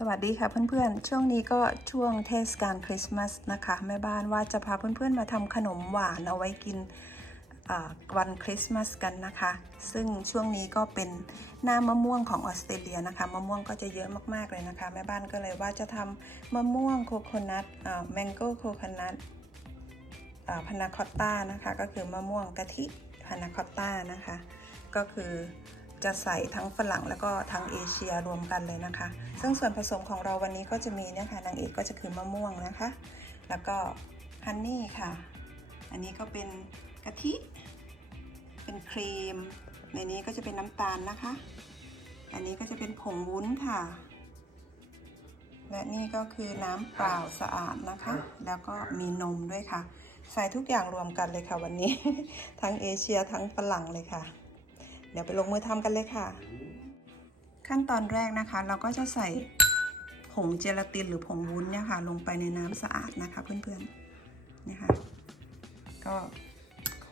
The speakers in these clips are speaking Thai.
สวัสดีค่ะเพื่อนๆ ช่วงนี้ก็ช่วงเทศกาลคริสต์มาสนะคะแม่บ้านว่าจะพาเพื่อนๆมาทำขนมหวานเอาไว้กินวันคริสต์มาสกันนะคะ ซึ่งช่วงนี้ก็เป็นหน้ามะม่วงของออสเตรเลียนะคะ มะม่วงก็จะเยอะมากๆเลยนะคะ แม่บ้านก็เลยว่าจะทำมะม่วงโคโคนัทแมงโก้โคโคนัทพานาคอตต้านะคะ ก็คือมะม่วงกะทิพานาคอตต้านะคะ ก็คือ จะใส่ทั้งฝรั่งแล้วก็ทั้งเอเชียรวมกันเลยนะคะ ซึ่งส่วนผสมของเราวันนี้ก็จะมีนี่ยค่ะนางเอกก็จะคือมะม่วงนะคะ แล้วก็ฮันนี่ค่ะ อันนี้ก็เป็นกะทิ เป็นครีม ในนี้ก็จะเป็นน้ำตาลนะคะ อันนี้ก็จะเป็นผงวุ้นค่ะ และนี่ก็คือน้ำเปล่าสะอาดนะคะ แล้วก็มีนมด้วยค่ะ ใส่ทุกอย่างรวมกันเลยค่ะวันนี้ ทั้งเอเชียทั้งฝรั่งเลยค่ะ เดี๋ยวไปลงมือทำกันเลยค่ะ ขั้นตอนแรกนะคะ เราก็จะใส่ผงเจลาตินหรือผงวุ้นเนี่ยค่ะ ลงไปในน้ำสะอาดนะคะเพื่อนๆนี่ค่ะก็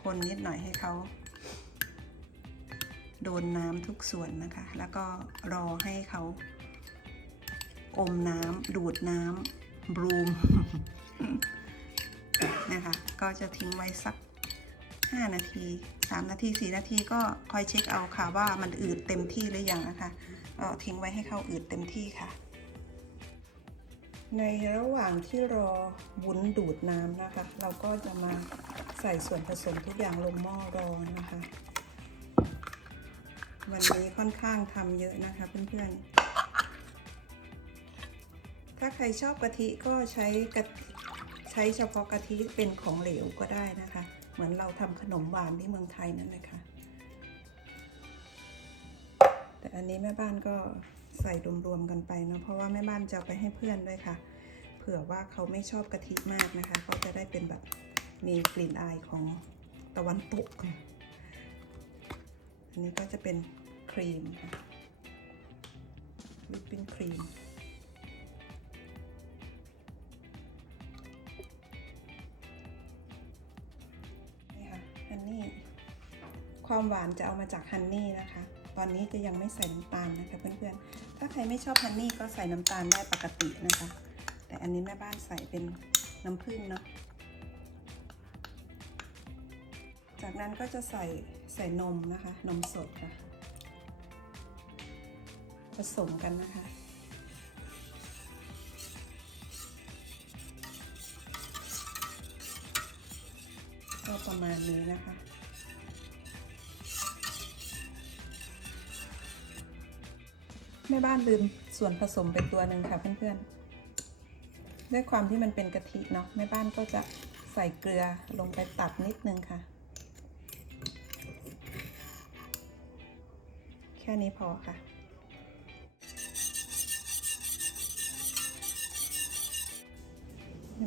คนนิดหน่อยให้เขาโดนน้ำทุกส่วนนะคะ แล้วก็รอให้เขาอมน้ำดูดน้ำบลูมนะคะ ก็จะทิ้งไว้สัก 5 นาที 3 นาที 4 นาทีก็คอยเช็คเอาค่ะว่ามันอืดเต็มที่หรือยังนะคะก็ทิ้งไว้ให้เขาอืดเต็มที่ค่ะ ในระหว่างที่รอวุ้นดูดน้ำนะคะ เราก็จะมาใส่ส่วนผสมทุกอย่างลงหม้อรอนะคะ วันนี้ค่อนข้างทำเยอะนะคะเพื่อนๆ ถ้าใครชอบกะทิก็ใช้กะใช้เฉพาะกะทิเป็นของเหลวก็ได้นะคะ เหมือนเราทำขนมหวานที่เมืองไทยนั่นเลยค่ะ แต่อันนี้แม่บ้านก็ใส่รวมๆกันไปเนาะเพราะว่าแม่บ้านจะไปให้เพื่อนด้วยค่ะ เผื่อว่าเขาไม่ชอบกะทิมากนะคะ ก็จะได้เป็นแบบมีกลิ่นอายของตะวันตกค่ะอันนี้ก็จะเป็นครีมค่ะวิปปิ้งครีม ความหวานจะเอามาจากฮันนี่นะคะ ตอนนี้จะยังไม่ใส่น้ำตาลนะคะเพื่อนๆ ถ้าใครไม่ชอบฮันนี่ก็ใส่น้ำตาลได้ปกตินะคะ แต่อันนี้แม่บ้านใส่เป็นน้ำผึ้งเนาะ จากนั้นก็จะใส่ใส่นมนะคะ นมสดค่ะ ผสมกันนะคะก็ประมาณนี้นะคะ แม่บ้านลืมส่วนผสมไปตัวหนึ่งค่ะเพื่อนๆ ด้วยความที่มันเป็นกะทิเนาะแม่บ้านก็จะใส่เกลือลงไปตัดนิดนึงค่ะ แค่นี้พอค่ะ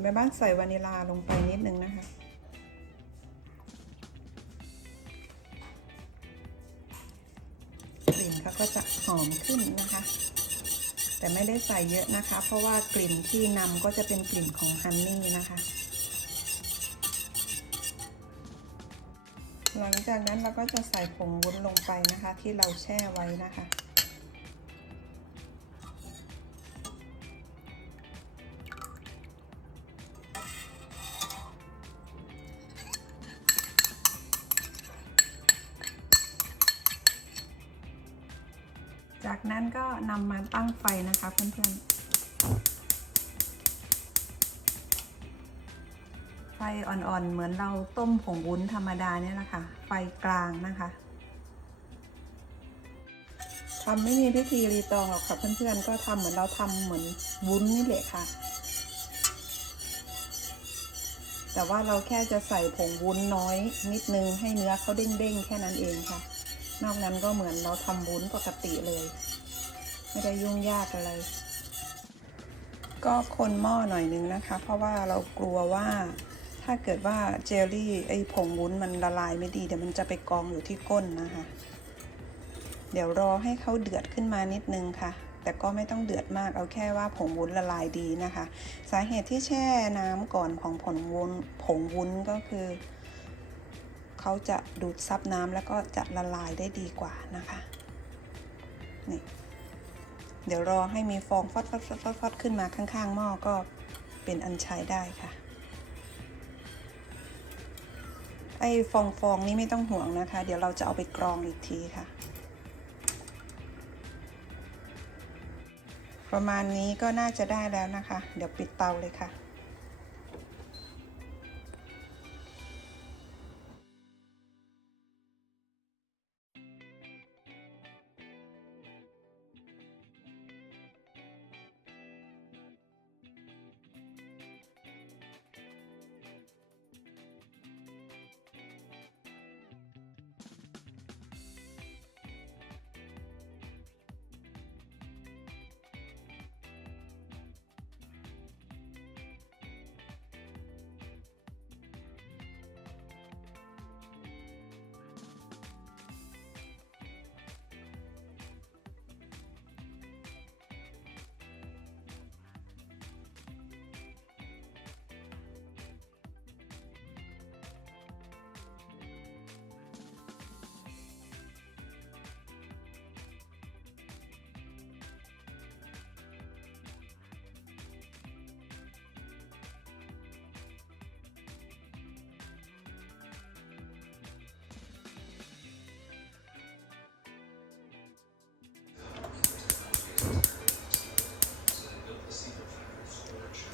แม่บ้านใส่วานิลาลงไปนิดนึงนะคะ ก็จะหอมขึ้นนะคะ แต่ไม่ได้ใส่เยอะนะคะ เพราะว่ากลิ่นที่นำก็จะเป็นกลิ่นของฮันนี่นะคะ หลังจากนั้นเราก็จะใส่ผงวุ้นลงไปนะคะ ที่เราแช่ไว้นะคะ จากนั้นก็นำมาตั้งไฟนะคะเพื่อนๆ ไฟอ่อนๆ เหมือนเราต้มผงวุ้นธรรมดาเนี่ยแหละค่ะ ไฟกลางนะคะทำไม่มีพิธีรีตองหรอกค่ะเพื่อนๆ ก็ทำเหมือนเราทำเหมือนวุ้นนี่แหละค่ะ แต่ว่าเราแค่จะใส่ผงวุ้นน้อยนิดนึงให้เนื้อเขาเด้งๆ แค่นั้นเองค่ะ นอกนั้นก็เหมือนเราทำวุ้นปกติเลย ไม่ได้ยุ่งยากอะไร ก็คนหม้อหน่อยนึงนะคะ เพราะว่าเรากลัวว่าถ้าเกิดว่าเจลลี่ไอ้ผงวุ้นมันละลายไม่ดีเดี๋ยวมันจะไปกองอยู่ที่ก้นนะคะ เดี๋ยวรอให้เขาเดือดขึ้นมานิดนึงค่ะ แต่ก็ไม่ต้องเดือดมากเอาแค่ว่าผงวุ้นละลายดีนะคะ สาเหตุที่แช่น้ำก่อนของผงวุ้นผงวุ้นก็คือ เขาจะดูดซับน้ำแล้วก็จะละลายได้ดีกว่านะคะนี่เดี๋ยวรอให้มีฟองฟอดฟอดฟอดฟอดฟอดขึ้นมาข้างๆหม้อก็เป็นอันใช้ได้ค่ะไอ้ฟองฟองนี้ไม่ต้องห่วงนะคะ เดี๋ยวเราจะเอาไปกรองอีกทีค่ะ ประมาณนี้ก็น่าจะได้แล้วนะคะ เดี๋ยวปิดเตาเลยค่ะ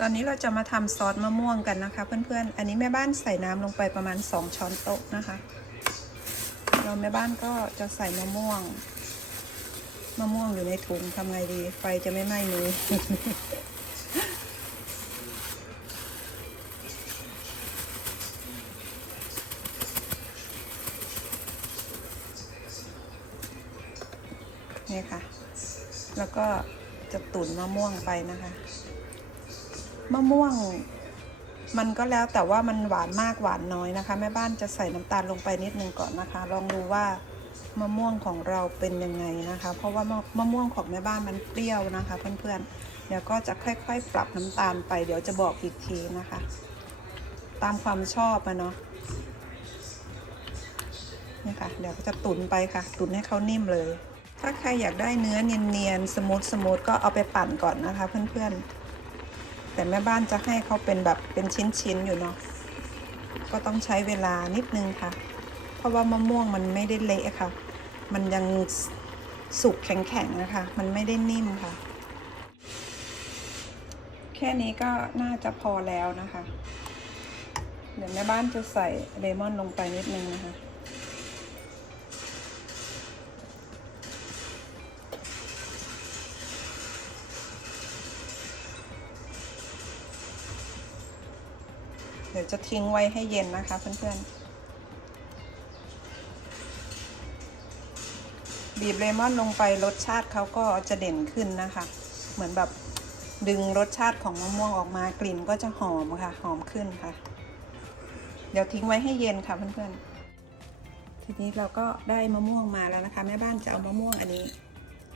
ตอนนี้เราจะมาทำซอสมะม่วงกันนะคะ เพื่อนๆ อันนี้แม่บ้านใส่น้ำลงไปประมาณ 2 ช้อนโต๊ะนะคะ เราแม่บ้านก็จะใส่มะม่วง มะม่วงอยู่ในถุงทำไงดี ไฟจะไม่ไหม้มือนี่ค่ะ แล้วก็จะตุ๋นมะม่วงไปนะคะ มะม่วง มันก็แล้วแต่ว่ามันหวานมากหวานน้อยนะคะ แม่บ้านจะใส่น้ำตาลลงไปนิดนึงก่อนนะคะ ลองดูว่ามะม่วงของเราเป็นยังไงนะคะ เพราะว่ามะมะม่วงของแม่บ้านมันเปรี้ยวนะคะ เพื่อนๆ เดี๋ยวก็จะค่อยๆ ปรับน้ำตาลไป เดี๋ยวจะบอกอีกทีนะคะ ตามความชอบอะเนาะนี่ค่ะ เดี๋ยวก็จะตุ๋นไปค่ะ ตุ๋นให้เขานิ่มเลย ถ้าใครอยากได้เนื้อเนียนๆ สมูทสมูทก็เอาไปปั่นก่อนนะคะ เพื่อนๆ แต่แม่บ้านจะให้เขาเป็นแบบเป็นชิ้นๆอยู่เนาะก็ต้องใช้เวลานิดนึงค่ะ เพราะว่ามะม่วงมันไม่ได้เละค่ะ มันยังสุกแข็งๆนะคะ มันไม่ได้นิ่มค่ะ แค่นี้ก็น่าจะพอแล้วนะคะ เดี๋ยวแม่บ้านจะใส่เลมอนลงไปนิดนึงนะคะ ดี๋ยวจะทิ้งไว้ให้เย็นนะคะเพื่อนๆ บีบเลมอนลงไปรสชาติเขาก็จะเด่นขึ้นนะคะ เหมือนแบบดึงรสชาติของมะม่วงออกมากลิ่นก็จะหอมค่ะ หอมขึ้นค่ะ เดี๋ยวทิ้งไว้ให้เย็นค่ะเพื่อนๆ ทีนี้เราก็ได้มะม่วงมาแล้วนะคะ แม่บ้านจะเอามะม่วงอันนี้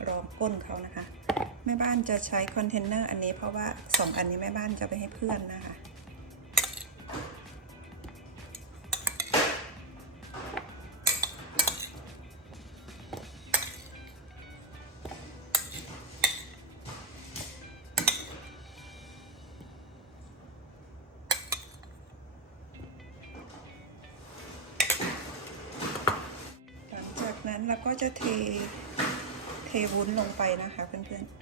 รองก้นเขานะคะ แม่บ้านจะใช้คอนเทนเนอร์อันนี้เพราะว่าสองอันนี้แม่บ้านจะไปให้เพื่อนนะคะ เทวุ้นลงไปนะคะเพื่อนๆ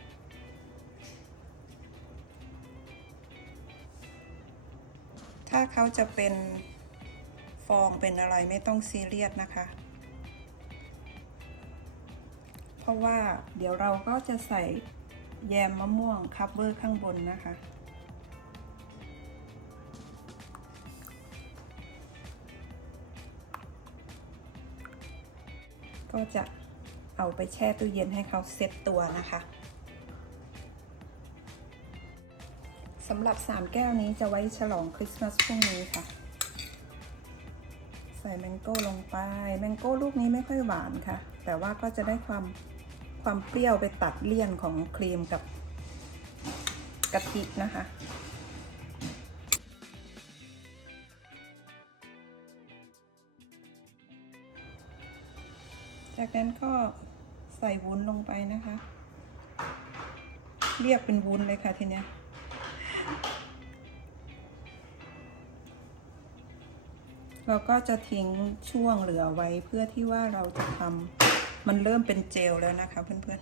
ถ้าเขาจะเป็นฟองเป็นอะไรไม่ต้องซีเรียสนะคะ เพราะว่าเดี๋ยวเราก็จะใส่แยมมะม่วงคัพเวอร์ข้างบนนะคะ ก็จะ เอาไปแช่ตู้เย็นให้เขาเซ็ตตัวนะคะสำหรับ 3 แก้วนี้จะไว้ฉลองคริสต์มาสพรุ่งนี้ค่ะ ใส่แมงโก้ลงไป แมงโก้ลูกนี้ไม่ค่อยหวานค่ะ แต่ว่าก็จะได้ความความเปรี้ยวไปตัดเลี่ยนของครีมกับกะทินะคะจากนั้นก็ ใส่วุ้นลงไปนะคะ เรียบเป็นวุ้นเลยค่ะทีเนี้ยเราก็จะทิ้งช่วงเหลือไว้เพื่อที่ว่าเราจะทำมันเริ่มเป็นเจลแล้วนะคะเพื่อน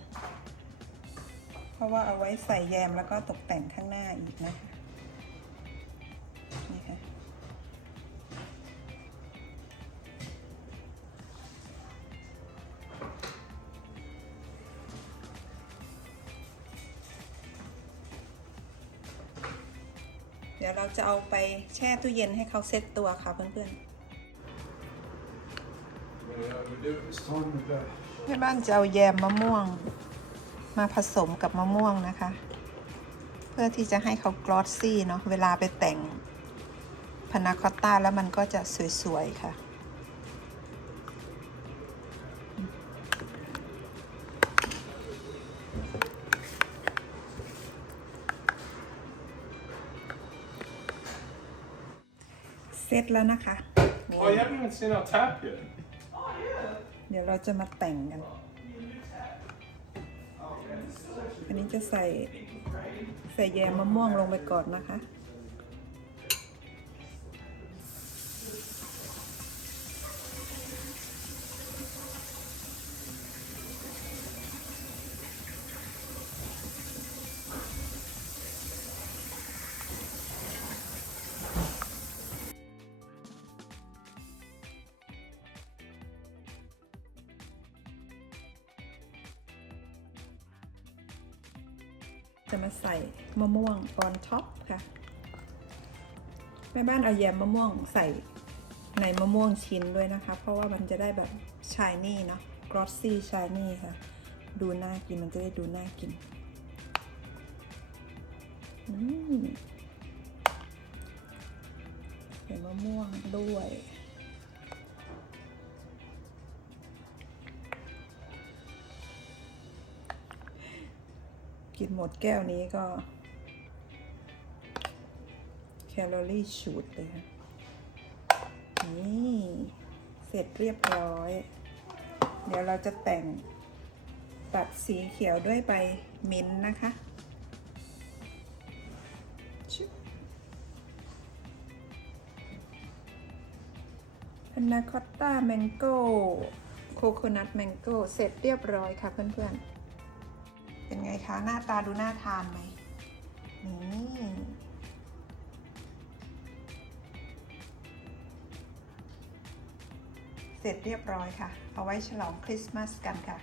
ๆ เพราะว่าเอาไว้ใส่แยมแล้วก็ตกแต่งข้างหน้าอีกนะคะ จะเอาไปแช่ตู้เย็นให้เขาเซ็ตตัวค่ะเพื่อนๆแม่บ้านจะเอาแยมมะม่วง มาผสมกับมะม่วงนะคะ เพื่อที่จะให้เขากรอสซี่เนาะเวลาไปแต่งพานาคอตต้าแล้วมันก็จะสวยๆค่ะ เสร็จแล้วนะคะนี่ Oh, you haven't even seen our tap yet. เดี๋ยวเราจะมาแต่งกัน อันนี้จะใส่ใส่แยมมะม่วงลงไปก่อนนะคะ จะมาใส่มะม่วงออนท็อปค่ะแม่บ้านเอาแยมมะม่วงใส่ในมะม่วงชิ้นด้วยนะคะ เพราะว่ามันจะได้แบบชายนี่เนาะกรอสซี่ชายนี่ค่ะ ดูน่ากินมันจะได้ดูน่ากินใส่มะม่วงด้วย กินหมดแก้วนี้ก็ แคลอรี่ชูดเลยค่ะนี่ เสร็จเรียบร้อย เดี๋ยวเราจะแต่งตัดสีเขียวด้วยใบมิ้นท์นะคะพนาคอตตาแมงโก้โคโคนัทแมงโก้เสร็จเรียบร้อยค่ะเพื่อนๆ เป็นไงคะ หน้าตาดูน่าทานไหมนี่เสร็จเรียบร้อยค่ะ เอาไว้ฉลองคริสต์มาสกันค่ะ